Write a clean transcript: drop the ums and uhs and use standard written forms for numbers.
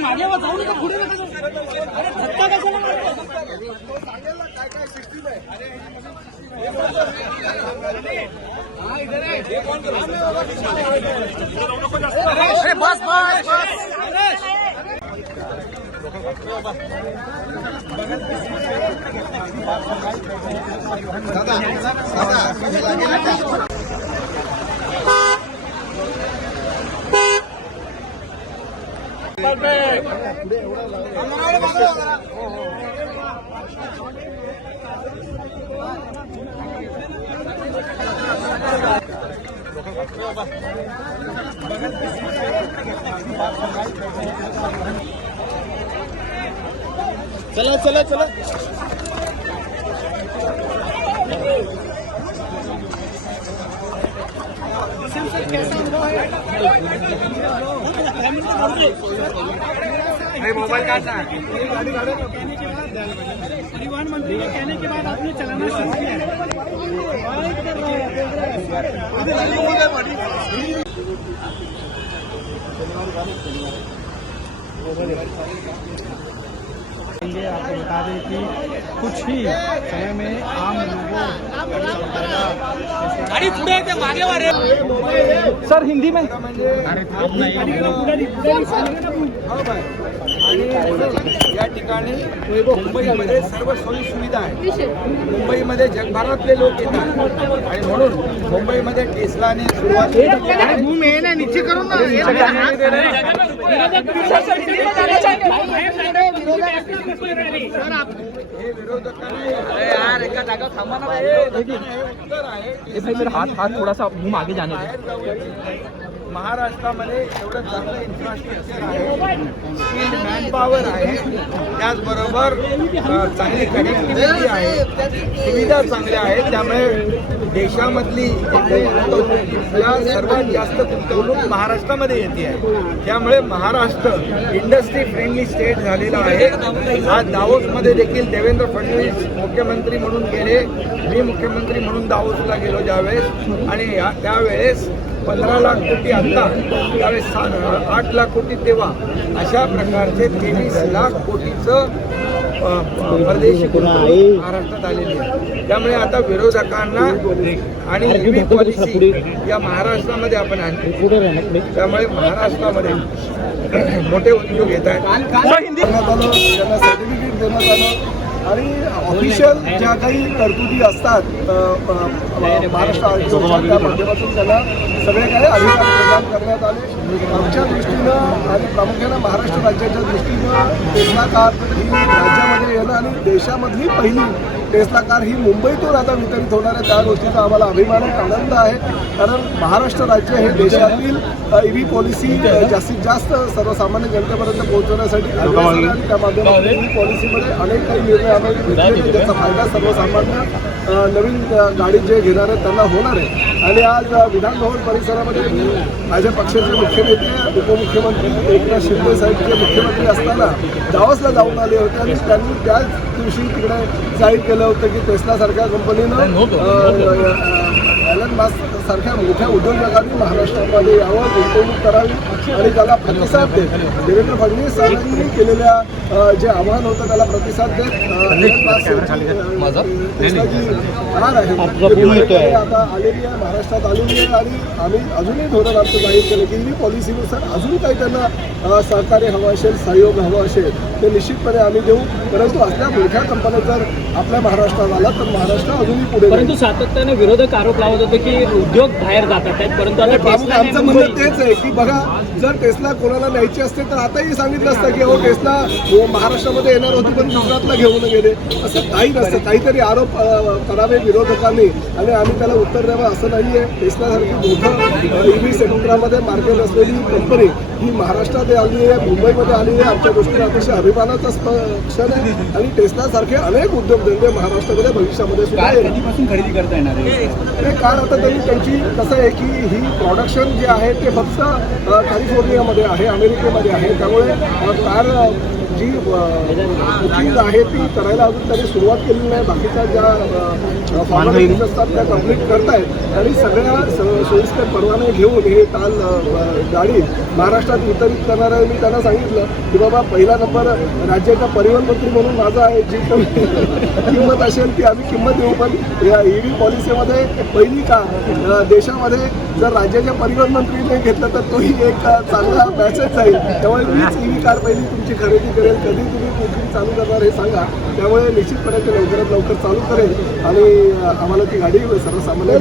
माझ्यावर जाऊ नका पुढे नका अरे धक्का कशाला मारतो अरे बस बस दादा चला चला चला मोबाइल काटना परिवहन मंत्री के कहने के बाद आपने चलाना शुरू किया आपको बता दें कि कुछ ही समय में आम लोगों गाड़ी पुढे ते मागे वारे सर हिंदी में या ठिकाणी मुंबईमध्ये सर्व सोयी सुविधा आहे. मुंबईमध्ये जगभरातले लोक येतात आणि म्हणून मुंबईमध्ये टेस्लाने सुरुवात नीचे करून हाथ थोड़ा सा मुंह आगे जाने दे. महाराष्ट्रामध्ये एवढं चांगलं इन्फ्रास्ट्रक्चर आहे, स्किल्ड मॅनपॉवर आहे, त्याचबरोबर चांगली कनेक्टिव्हिटी आहे, सुविधा चांगल्या आहेत. त्यामुळे देशामधली सर्वात जास्त गुंतवणूक महाराष्ट्रामध्ये येते आहे. त्यामुळे महाराष्ट्र इंडस्ट्री फ्रेंडली स्टेट झालेला आहे. आज दावोसमध्ये देखील देवेंद्र फडणवीस मुख्यमंत्री म्हणून गेले, मी मुख्यमंत्री म्हणून दावोसला गेलो ज्यावेळेस, आणि त्यावेळेस 15 लाख कोटी आता, त्यावेळेस 8 लाख कोटी तेव्हा, अशा प्रकारचे 23 लाख कोटीचं परदेशी गुंतवणूक महाराष्ट्रात आलेली आहे. त्यामुळे आता विरोधकांना आणि ईव्ही पॉलिसी या महाराष्ट्रामध्ये आपण आणली, त्यामुळे महाराष्ट्रामध्ये मोठे उद्योग येत आहेत. त्यांना सर्टिफिकेट देण्यात आलं आणि ऑफिशियल ज्या काही तरतुदी असतात महाराष्ट्र आयोगाच्या माध्यमातून त्यांना सगळे काही अधिकार प्रदान करण्यात आले. आमच्या दृष्टीनं आणि प्रामुख्यानं महाराष्ट्र राज्याच्या दृष्टीनं टेस्ला कार ही राज्यामध्ये येणं आणि देशामधली पहिली टेस्ला कार ही मुंबईतून आता वितरित होणार आहे, त्या गोष्टीचा आम्हाला अभिमान आणि आनंद आहे. कारण महाराष्ट्र राज्य हे देशातील ईव्ही पॉलिसी जास्तीत जास्त सर्वसामान्य जनतेपर्यंत पोहोचवण्यासाठी आणि त्या माध्यमातून ईव्ही पॉलिसीमध्ये अनेक काही निर्णय आम्ही घेतले, ज्याचा फायदा सर्वसामान्य नवीन गाडी जे घेणार आहेत त्यांना होणार आहे. आणि आज विधान भवन परिसरामध्ये माझ्या पक्षाचे मुख्य नेते उपमुख्यमंत्री एकनाथ शिंदे साहेब जे मुख्यमंत्री असताना दावोसला जाऊन आले होते आणि त्यांनी त्याच दिवशी तिकडे जाहीर केलं होतं की टेस्लासारख्या कंपनीनं एलन मस्क सारख्या मोठ्या उद्योजकांनी महाराष्ट्रामध्ये यावं, गुंतवणूक करावी आणि त्याला प्रतिसाद देत देवेंद्र फडणवीस साहेबांनी केलेल्या जे आव्हान होतं त्याला प्रतिसाद देत एलन मस्क टेस्लाची कार आहे आता आलेली आहे, महाराष्ट्रात आलेली आहे. आणि आम्ही अजूनही धोरण आमचं जाहीर केलं की ही पॉलिसीनुसार अजून काही त्यांना सहकार्य हवं असेल, सहयोग हवं असेल ते निश्चितपणे आम्ही देऊ. परंतु असल्या मोठ्या कंपन्या जर आपल्या महाराष्ट्रात आला तर महाराष्ट्र अजूनही पुढे. परंतु सातत्याने विरोधक आरोप लावत होते की उद्योग बाहेर जातात आहेत, परंतु आमचं म्हणणं तेच आहे की बघा, जर टेस्ला कोणाला न्यायची असते तर आताही सांगितलं असतं की हो टेस्ला महाराष्ट्रामध्ये येणार होती पण गुजरातला घेऊन गेले, असं काही नसतं. काहीतरी आरोप करावे विरोधकांनी आणि आम्ही त्याला उत्तर द्यावं असं नाही आहे. टेस्लासारखी मोठं ईव्ही सेक्टरामध्ये मार्केट असलेली कंपनी ही महाराष्ट्रात आलेली आहे, मुंबईमध्ये आलेली आहे. आमच्या दृष्टीने अतिशय अभिमानाचा क्षण आहे आणि टेस्लासारखे अनेक उद्योगधंदे महाराष्ट्रामध्ये भविष्यामध्ये सुद्धा खरेदी करता येणार ते कार. आता त्यांची कसं आहे की ही प्रोडक्शन जे आहे ते फक्त कॅलिफोर्नियामध्ये आहे, अमेरिकेमध्ये आहे. त्यामुळे कार जी बुकिंग आहे ती करायला अजून त्यांनी सुरुवात केलेली नाही. बाकीच्या ज्या फॉर्मॅलिटीज असतात त्या कम्प्लीट करतायत आणि सगळ्या सोयीस्कर परवाने घेऊन हे काल गाडी महाराष्ट्रात वितरित करणार आहे. मी त्यांना सांगितलं की बाबा पहिला नंबर राज्याचा परिवहन मंत्री म्हणून माझा आहे, जी कोणी किंमत असेल ती आम्ही किंमत देऊ. पण या EV पॉलिसीमध्ये पहिली का देशामध्ये जर राज्याच्या परिवहन मंत्रीने घेतलं तर तोही एक चांगला मॅसेज जाईल. त्यामुळे मीच EV कार पहिली तुमची खरेदी करेल. कधी तुम्ही बुकिंग चालू करणार हे सांगा. त्यामुळे निश्चितपणे ते लवकरात लवकर चालू करेल आणि आम्हाला ती गाडी सर्वसामान्य